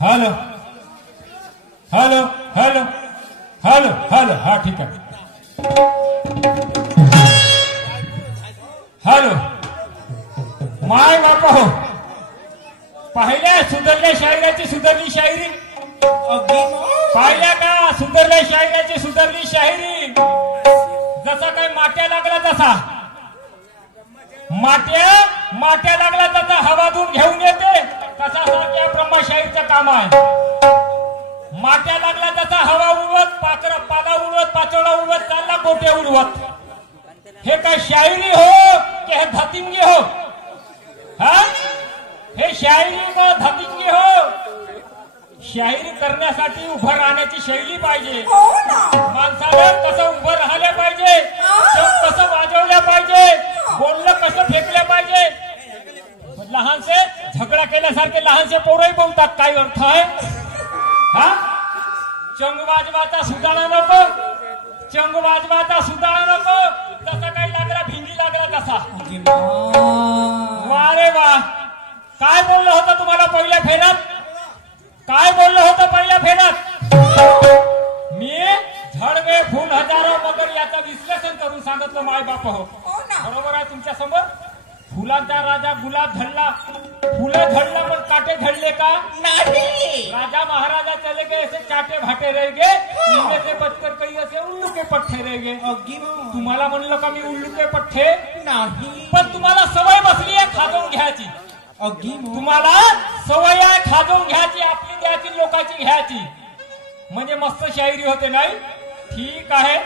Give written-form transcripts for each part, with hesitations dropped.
Hello hello hello hello hello हा ठीक आहे. हॅलो माय बापा हो, पाहिल्या सुधारल्या शायराची सुधारली शायरी, पाहिल्या का सुधारल्या शायराची सुधारली शायरी. जसा काही माट्या लागला तसा माट्या लागला तसा हवाधून घेऊन येते, तसा सारख्या ब्रह्मशाहीचं काम आहे. माट्या लागला तसा हवा उडवत, पाला उडवत, पाचोळा उडवत चालला, गोटे उडवत. हे काय शायरी हो की हे धतिंगी हो? हा, हे शायरी का धतिंगी हो? शायरी करण्यासाठी उभं राहण्याची शैली पाहिजे. माणसाला कसं उभं राहिलं पाहिजे, कसं वाजवलं पाहिजे, बोललं कसं फेकलं पाहिजे. लहानसे झगडा केल्यासारखे लहानसे पोरही बोलतात, काय अर्थ आहे? हा, चंग वाजवाचा सुधारणा नको, चंग वाजवाचा सुधारणा नको. तसा काही लागला, भिंगी लागला तसा. वा रे वा, काय बोललं होतं तुम्हाला पहिल्या फेऱ्यात? काय बोललं होतं पहिल्या फेऱ्यात? मी झडगे फुल हजारो मगर याचं विश्लेषण करून सांगितलं माय बाप हो. बरोबर आहे तुमच्या समोर. फुलांचा राजा गुलाब झडला, फुलं झडला पण काटे झडले का नाही? राजा महाराजा चले गए ऐसे चाटे भाटे रह गए, इनमें से बचकर कई असे उल्लू के पठ्ठे रह गए. तुम्हाला म्हणलं का मी उल्लू के पठ्ठे नाही, पण तुम्हाला सवय बसली आहे खाजवून घ्यायची. तुम्हाला सवय आहे खाजवून घ्यायची, आपली द्यायची, लोकांची घ्यायची. म्हणजे मस्त शायरी होते नाही? ठीक आहे.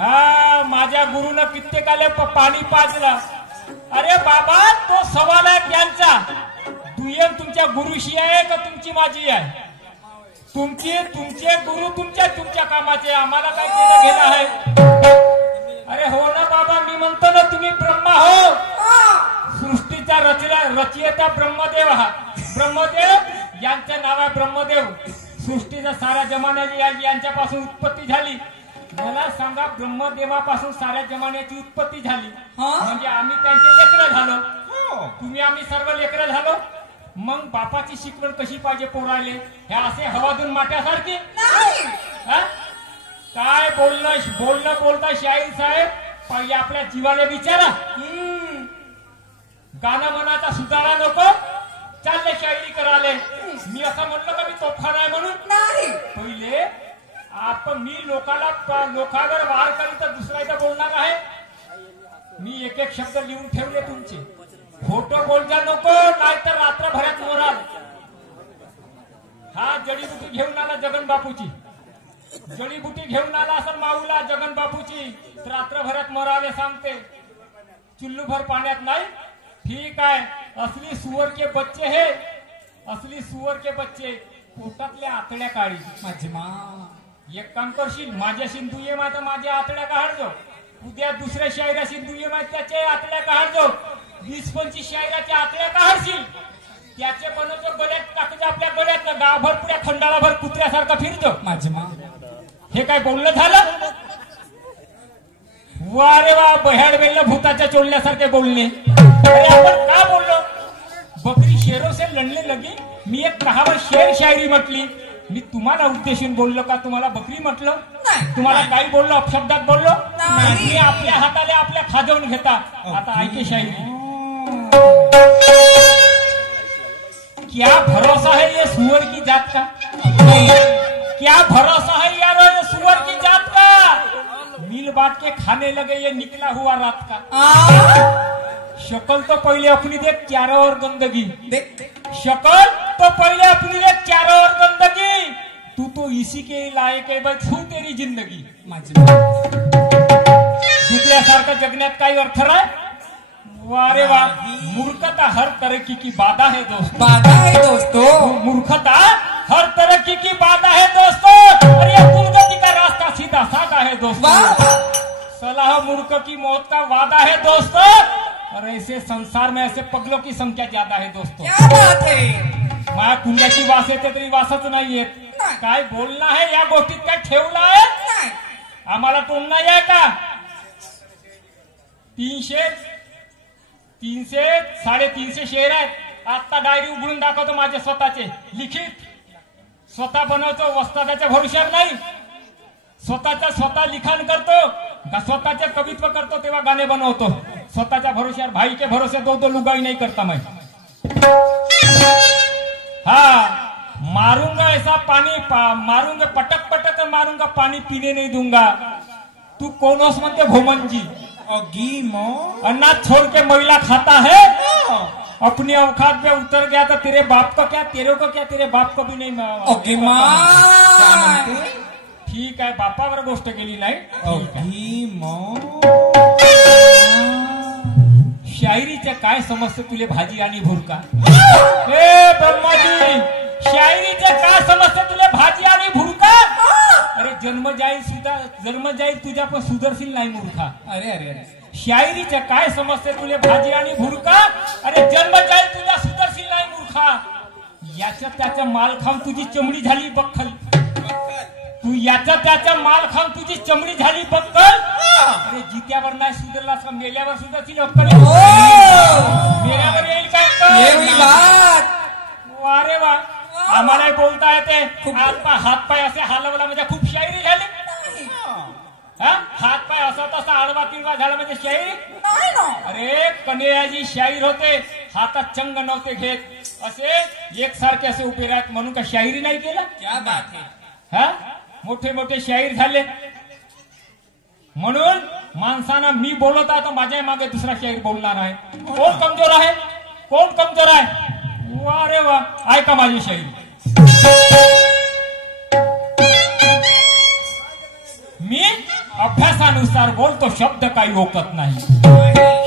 हा, माझ्या गुरुनं कित्येकाले पाणी पाजलं. अरे बाबा, तो सवाल आहे त्यांचा. दुय्यम तुमच्या गुरुशी आहे का तुमची माझी आहे? तुमचे गुरु तुमच्या कामाचे, आम्हाला काय केलं गेलं आहे? अरे हो ना बाबा, मी म्हणतो ना तुम्ही ब्रह्मा हो, सृष्टीचा रचयिता ब्रह्मदेव आहात. ब्रह्मदेव यांचं नाव आहे ब्रह्मदेव. सृष्टीचा साऱ्या जमान्याची यांच्यापासून उत्पत्ती झाली. मला सांगा, ब्रह्मदेवापासून साऱ्या जमान्याची उत्पत्ती झाली म्हणजे आम्ही त्यांचे लेकरं झालो, तुम्ही आम्ही सर्व लेकरं झालो. मग बापाची शिकवण कशी पाहिजे पोराले? हे असे हवाधून माट्यासारखी? काय बोलणं बोलता शाहीर साहेब, पहिले आपल्या जीवाला विचारा. गाणं मनाचा सुधारा नको, चालले शायरी कराले. मी असं म्हटलं का मी तोफा नाही म्हणून? पहिले मी लोकांवर वार करीत दुसरा इथं बोलणार आहे. मी एक एक शब्द लिहून ठेवले तुमचे. खोटं बोलता नको, नाहीतर रात्रभरात मोराल. हा जडीबुटी घेऊन आला जगन बापूची, जडीबुटी घेऊन आला असं माऊला जगन बापूची, रात्रभरात मोरावे सांगते. चुल्लूभर पाण्यात नाही. ठीक आहे, असली सुअर के बच्चे हे, असली सुअर के बच्चे पोटातल्या आतड्या काढी. माझी मा, एक काम करशील, माझ्याशी दुय्ये माय तर माझ्या आतड्या काढजो. उद्या दुसऱ्या शायराशी दुय्ये माय त्याच्या आतड्या काढजो. 20-25 शायराच्या आतड्या काढशील, त्याचे बनवतो गळ्यात टाकतो, आपल्या गळ्यात गावभर पुऱ्या खंडाळाभर कुत्र्यासारखा फिरतो. माझी मा, हे काय बोलणं झालं? वा रे वा, बह्याड बेल्ल भूताच्या चोळल्यासारखे बोलणे. अरे आपण का बोललो? बकरी शेरों से लढले लगी. मी एक कहावत शेर शायरी म्हटली. मी तुम्हाला उद्देशून बोललो का? तुम्हाला बकरी म्हटलं? तुम्हाला काही बोललो? अपशब्दात बोललो? मी आपल्या हाताला आपल्या खाजवून घेता. आता ऐके शायरी. क्या भरोसा है ये सुअर की जात का? क्या भरोसा है यारो ये सुअर की जात का? मिल बांट के खाने लगे ये निकला हुआ रात का. शक्ल तो पहले अपनी देख, चारों ओर गंदगी. शक्ल तो पहले अपनी देख, चारों ओर गंदगी. तू तो इसी के लायक है भाई, छू तेरी जिंदगी. दुसऱ्यासारखं जगण्यात काही अर्थ नाही. वारे वा, मूर्खता हर तरक्की की बाधा है दोस्तों. बाधा है दोस्तों, मूर्खता हर तरक्की की बाधा है दोस्तों. और ये दुर्गति का रास्ता सीधा साधा है दोस्तों. सलाह मूर्ख की मौत का वादा है दोस्तों. और ऐसे संसार में ऐसे पगलों की संख्या ज्यादा है दोस्तों. क्या बात है? माया कुंड्याची वास येते तरी वासच नाही येत. काय बोलणं आहे या गोष्टीत? काय ठेवलं आहे? आम्हाला टोन नाही आहे का? 300 350 शेर आहेत. आता डायरी उघडून दाखवतो माझे स्वतःचे लिखित. स्वतः बनवतो, वस्तादाच्या भरोश्यावर नाही. स्वतः लिखाण करतो का स्वतःचे कवित्व करतो तेव्हा गाणे बनवतो. स्वतःच्या भरोश्यावर, भाई के भरोसे दो लुगाई नहीं करता मैं. हाँ, मारूंगा ऐसा पानी मारूंगा, पटक पटक मारूंगा, पानी पीने नहीं दूंगा. तू कौन होस म्हणते घोमनजी? अनाज छोड़ के महिला खाता है. अपनी औकात पे उतर गया तो तेरे बाप को क्या, तेरे को क्या, तेरे बाप को भी नहीं. ठीक आहे, बापावर गोष्ट केली नाही. शायरीच्या काय समजतं तुले भाजी आणि भुरका? ए ब्रह्माजी, शायरीचे काय समजतं तुले भाजी आणि भुरका? अरे जन्म जाईल तुझ्या पण सुदर्शील नाही मूर्खा. अरे अरे अरे, शायरीचे काय समजते तुले भाजी आणि भुरका? अरे जन्म जाईल तुझ्या सुदर्शील नाही मूर्खा. याच्या त्याच्या माल खाऊन तुझी चमडी झाली बक्कल. तू याचा त्याचा माल खाऊन तुझी चमडी झाली बक्कल. अरे जित्यावर नाही सुधरलास का मेल्यावर सुधरशील अक्कल? मेल्यावर येईल काय? अरे वा, आम्हाला बोलता येते. हातपाय असे हलवला म्हणजे खूप शायरी झाली. हातपाय असा तसा आडवा तिडवा झाला म्हणजे शायरी? अरे कन्हैयाजी शाहीर होते, हातात चंग नव्हते घेत, असे एकसारखे असे उभे राहत म्हणून का शायरी नाही केलं? क्या बात है. हा, मोठे मोठे शाहीर झाले. म्हणून माणसानं मी बोलत आहे तर माझ्या मागे दुसरा शाहीर बोलणार आहे. कोण कमजोर आहे? कोण कमजोर आहे? वा रे वा, ऐका माझी शाहीर. मी अभ्यासानुसार बोलतो, शब्द काही ओकत नाही.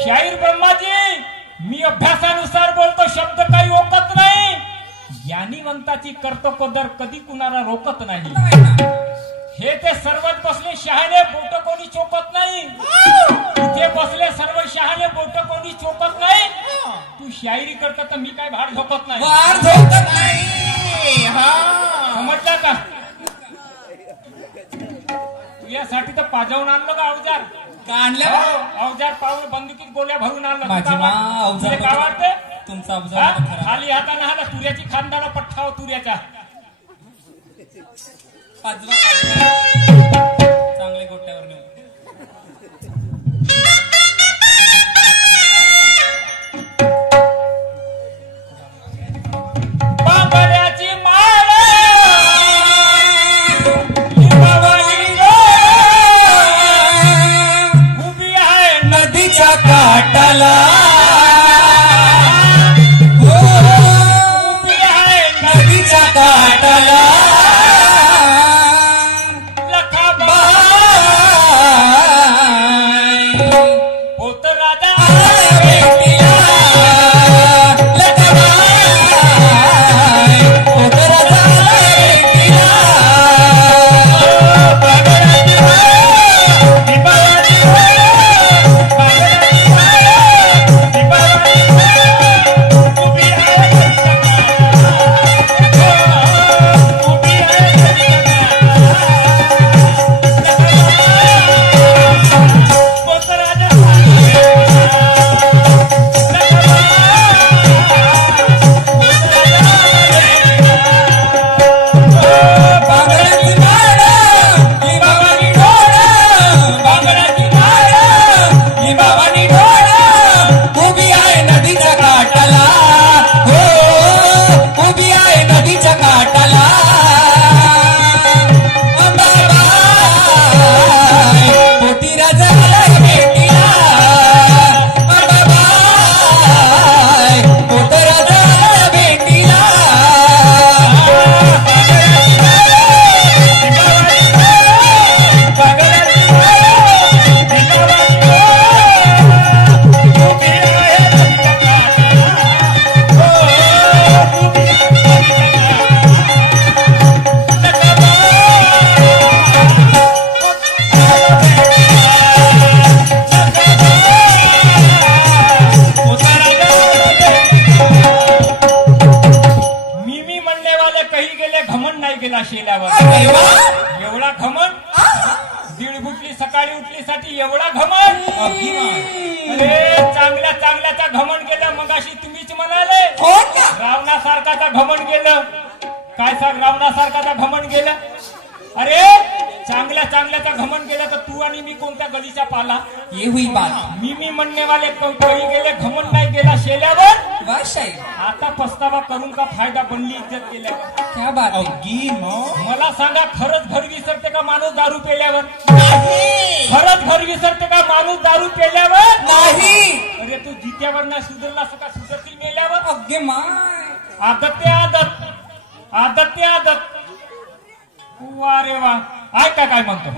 शाहीर ब्रह्माजी, मी अभ्यासानुसार बोलतो, शब्द काही ओकत नाही. ज्ञानीवंताची करतो कदर, कधी कुणाला रोकत नाही. हे ते सर्वच बसले शहाणे, बोट कोणी चोकत नाही. इथे बसले सर्व शहाणे, बोट कोणी चोकत नाही. तू शायरी करता तर मी काय भाड झोकत नाही. समजला का? तुझ्यासाठी तर पाजावून आणलं का अवजार? अवजार पाहून बंदुकीत गोळ्या भरून आणलं. काय वाटते तुमचा? खाली हाताने हाला तुऱ्याची खांदाला पठ्ठाव तुऱ्याचा. चांगले गोट्यावर नेऊ. बांगड्याची माळ उभी आहे नदीच्या काठाला. उभी आहे नदीच्या काठाला. एवढा घमंड. दीड गुटली सकाळी उठलीसाठी एवढा घमंड. अरे चांगल्या चांगल्याचा घमंड केला मगाशी तुम्हीच म्हणाले. रावणासारखाचा घमंड गेलं. काय सांग, रावणासारखाचा घमंड गेलं. अरे चांगल्या चांगल्याचा घमंड गेलं तर तू आणि मी कोणत्या गलीचा पाला. ये हुई बात. मी म्हणणे वाले काही गेले, घमंड नाही गेला शेल्यावर. वाह शाहीर, आता पस्तावा करून का फायदा, बनली इज्जत केल्यावर. क्या बात है. अगदी मग. मला सांगा, खरंच घर विसरते का माणूस दारू पेल्यावर. नाही खरंच घर विसरते का माणूस दारू पेल्यावर. नाही. अरे तू जित्यावर नाही सुधरला का सुधरतील मेल्यावर. अगदी माय. आदत ते आदत, आदत ते आदत. वा रे वा. ऐका काय म्हणतो.